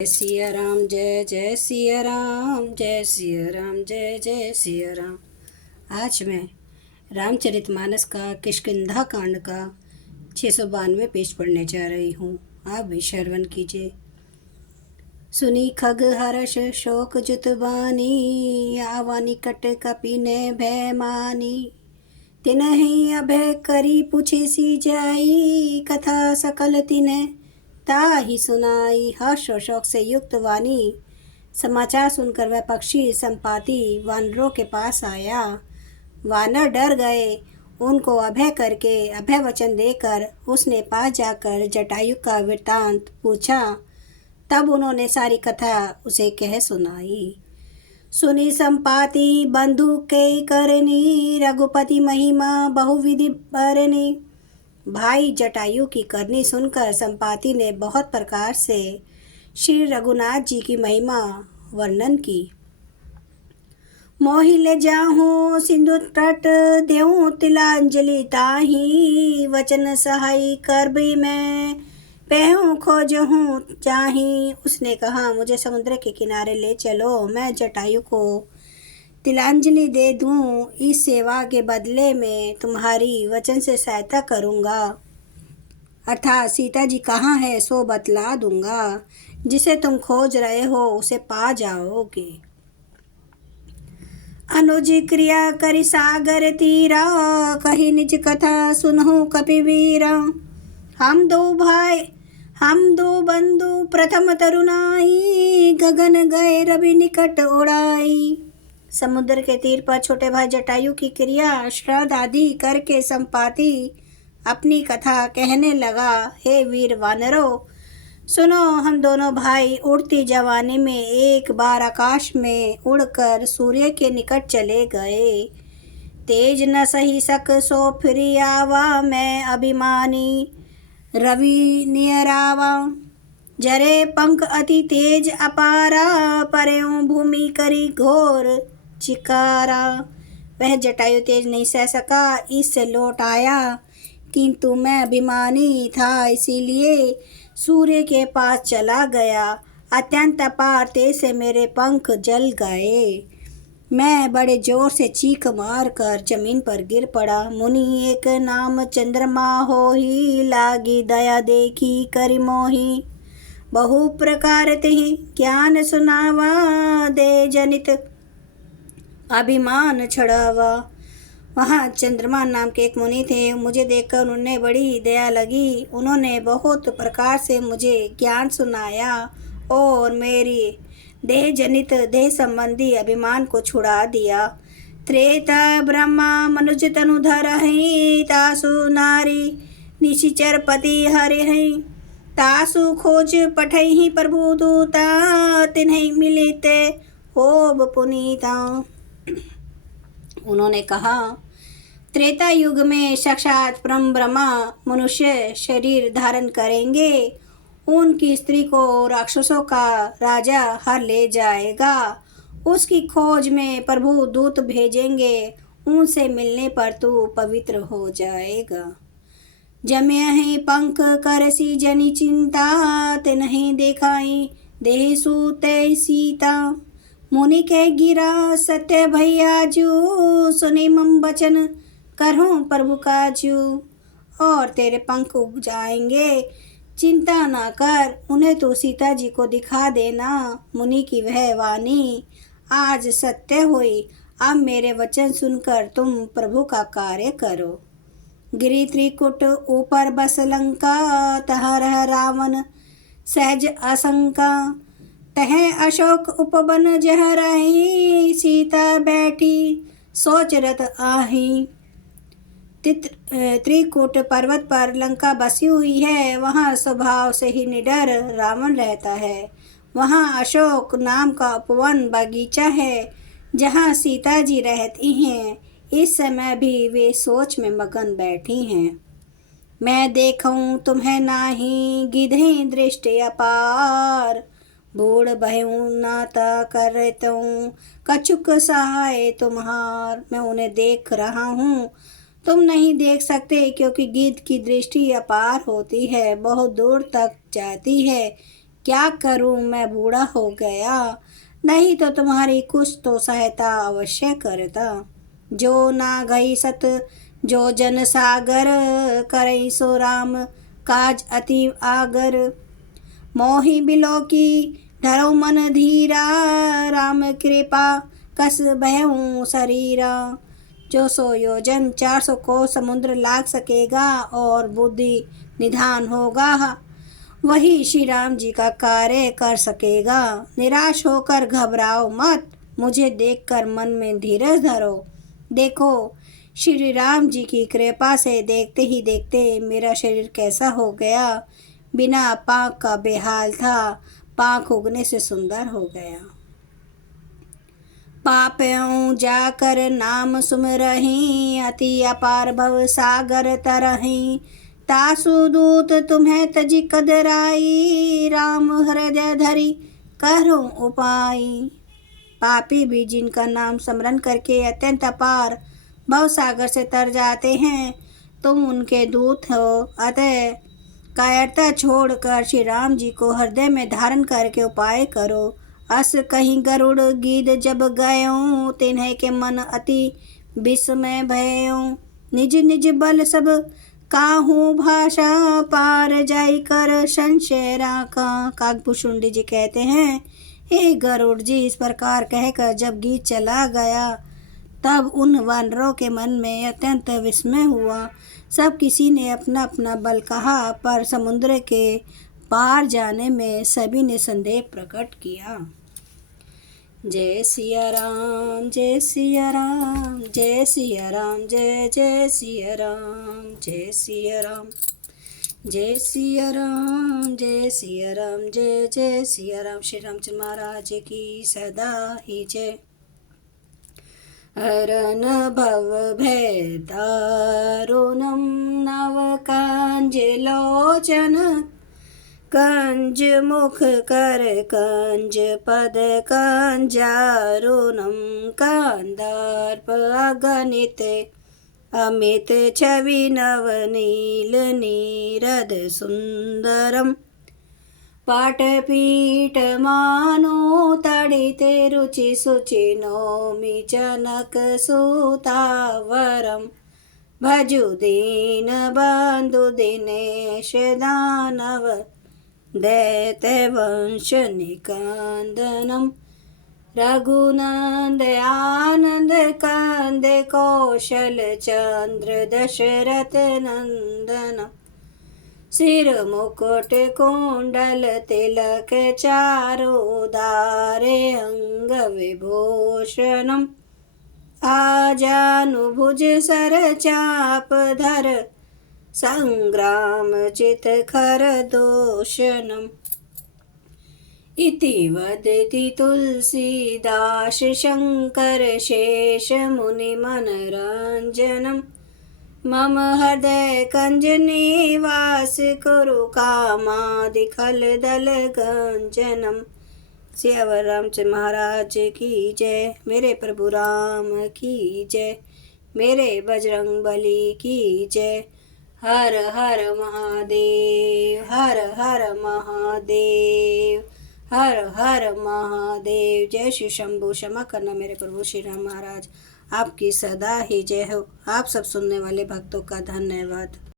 जय सिया राम, जय जय सिया राम, जय सिया राम, जय जय सिया राम। आज मैं रामचरितमानस का किष्किंधा कांड का 692 पेज पढ़ने जा रही हूँ। आप भी श्रवण कीजिए। सुनी खग हर्ष शोक जुतबानी, आवा निकट कपि ने भय मानी। तिनहि अभय करी पूछे सी जाई, कथा सकल तिने ताहि सुनाई। हर्ष और शौक से युक्त वाणी समाचार सुनकर वह पक्षी संपाति वानरों के पास आया। वानर डर गए। उनको अभय करके अभय वचन देकर उसने पास जाकर जटायु का वृत्तांत पूछा। तब उन्होंने सारी कथा उसे कह सुनाई। सुनी संपाति बंधु के करनी, रघुपति महिमा बहुविधि बरनी। भाई जटायु की करनी सुनकर संपाति ने बहुत प्रकार से श्री रघुनाथ जी की महिमा वर्णन की। मोहि ले जाहूँ सिंधु तट, देहूँ तिलांजलि ताही। वचन सहाय करबी मैं, पहूँ खोजहूँ चाही। उसने कहा, मुझे समुद्र के किनारे ले चलो, मैं जटायु को तिलांजलि दे दूँ। इस सेवा के बदले में तुम्हारी वचन से सहायता करूँगा, अर्थात सीता जी कहाँ है सो बतला दूँगा। जिसे तुम खोज रहे हो उसे पा जाओगे। अनुज क्रिया करि सागर तीरा, कही निज कथा सुनहु कपिवीरा। हम दो बंधु प्रथम तरुणाई, गगन गए रवि निकट उड़ाई। समुद्र के तीर पर छोटे भाई जटायु की क्रिया श्राद्ध आदि करके संपाति अपनी कथा कहने लगा। हे वीर वानरों, सुनो, हम दोनों भाई उड़ती जवानी में एक बार आकाश में उड़कर सूर्य के निकट चले गए। तेज न सही सक सो फिर आवा, मैं अभिमानी रवि नियरावा। जरे पंख अति तेज अपारा, परेऊ भूमि करी घोर चिकारा। वह जटायु तेज नहीं सह सका, इससे लौट आया, किंतु मैं अभिमानी था इसीलिए सूर्य के पास चला गया। अत्यंत अपार तेज से मेरे पंख जल गए। मैं बड़े जोर से चीख मार कर जमीन पर गिर पड़ा। मुनि एक नाम चंद्रमा होहि, लागी दया देखी करि मोहि। बहु प्रकार तिहि ज्ञान सुनावा, दे जनित अभिमान छड़ावा। वहाँ चंद्रमा नाम के एक मुनि थे। मुझे देखकर उन्हें बड़ी दया लगी। उन्होंने बहुत प्रकार से मुझे ज्ञान सुनाया और मेरी देह जनित देह संबंधी अभिमान को छुड़ा दिया। त्रेता ब्रह्मा मनुज तनुधर हैं, तासु नारी निशिचर पति हरि हैं। तासु खोज पठहि प्रभु दूता, तिन्हि मिलिते होब पुनीता। उन्होंने कहा, त्रेता युग में साक्षात परम ब्रह्मा मनुष्य शरीर धारण करेंगे। उनकी स्त्री को राक्षसों का राजा हर ले जाएगा। उसकी खोज में प्रभु दूत भेजेंगे। उनसे मिलने पर तू पवित्र हो जाएगा। जमे पंख करसी जनी चिंता, तिन्हि देखाई देह सूते सीता। मुनि के गिरा सत्य भैयाजू, सुनि मम बचन करहूँ प्रभु काजू। और तेरे पंख उग जाएंगे, चिंता ना कर, उन्हें तो सीता जी को दिखा देना। मुनि की वह वाणी आज सत्य हुई। अब मेरे वचन सुनकर तुम प्रभु का कार्य करो। गिरि त्रिकुट ऊपर बस लंका, तह रह रावण सहज आशंका। तह अशोक उपवन जह रही, सीता बैठी सोच रत आही। त्रिकूट पर्वत पर लंका बसी हुई है। वहाँ स्वभाव से ही निडर रावण रहता है। वहाँ अशोक नाम का उपवन बगीचा है, जहाँ सीता जी रहती हैं। इस समय भी वे सोच में मगन बैठी हैं। मैं देखूं तुम्हें नाही, गिधे दृष्टि अपार। बूढ़ भयूं नाता करतूं, कछुक सहाय तुम्हार। मैं उन्हें देख रहा हूँ, तुम नहीं देख सकते, क्योंकि गिद्ध की दृष्टि अपार होती है, बहुत दूर तक जाती है। क्या करूं मैं बूढ़ा हो गया, नहीं तो तुम्हारी कुछ तो सहायता अवश्य करता। जो ना गई सत जो जन सागर, करई सो राम काज अति आगर। मोहि बिलो की धरो मन धीरा, राम कृपा कस बहऊं शरीरा। जो 100 योजन 400 को समुद्र लाग सकेगा और बुद्धि निधान होगा, वही श्री राम जी का कार्य कर सकेगा। निराश होकर घबराओ मत, मुझे देखकर मन में धीरज धरो। देखो श्री राम जी की कृपा से देखते ही देखते मेरा शरीर कैसा हो गया। बिना पाँख का बेहाल था, पाँख उगने से सुंदर हो गया। पापयों जाकर नाम सुमरहि, अति अपार भव सागर तरहि। तासु दूत तुम्हें तजि कदराई, राम हृदय धरि करो उपाय। पापी भी जिनका नाम स्मरण करके अत्यंत अपार भव सागर से तर जाते हैं, तुम उनके दूत हो। अतः कायरता छोड़कर श्री राम जी को हृदय में धारण करके उपाय करो। अस कहीं गरुड़ गीद जब गयो, तिन्ह के मन अति विस्मय भयो। निज निज बल सब काहू भाषा, पार जाई कर संशय राखा। काकभूषुंडी जी कहते हैं, हे गरुड़ जी, इस प्रकार कहकर जब गीत चला गया तब उन वानरों के मन में अत्यंत विस्मय हुआ। सब किसी ने अपना अपना बल कहा, पर समुद्र के पार जाने में सभी ने संदेह प्रकट किया। जय सिया राम जय सिया राम, जय सिया राम जय जय सिया राम, जय सिया राम जय सिया राम, जय सिया राम जय जय सिया राम। श्री रामचंद्र महाराज की सदा ही जय। हरन भव भय दारुणं, नव कांजलोचन। कंज मुख कर कंज पद कंजारुणं, कांदार्प अगणित अमित छवि नवनील नीरद सुंदरम। पाटपीठ मानो तडिते रुचि सुचि, नौमि जनक सुतावरम। भजु दीन बंधु दिनेश दानव, दैत्य वंश निकंदनम। रघुनंद आनंद कंद कौशल चंद्र दशरथ नंदन। सिर मुकुट कुंडल तिलक चारु, दारे अंग विभूषणम। आजानुभुज सर चाप धर, संग्राम चित खर दूषणम। इति वदति तुलसीदास शंकर शेष मुनि मनरंजनम। मम हृदय कंज निवास कुरु, कामादि खल दल गंजनम। श्री अवर रामचंद्र महाराज की जय। मेरे प्रभु राम की जय। मेरे बजरंग बली की जय। हर हर महादेव, हर हर महादेव, हर हर महादेव। जय श्री शंभु। क्षमा करना मेरे प्रभु श्री राम महाराज, आपकी सदा ही जय हो। आप सब सुनने वाले भक्तों का धन्यवाद।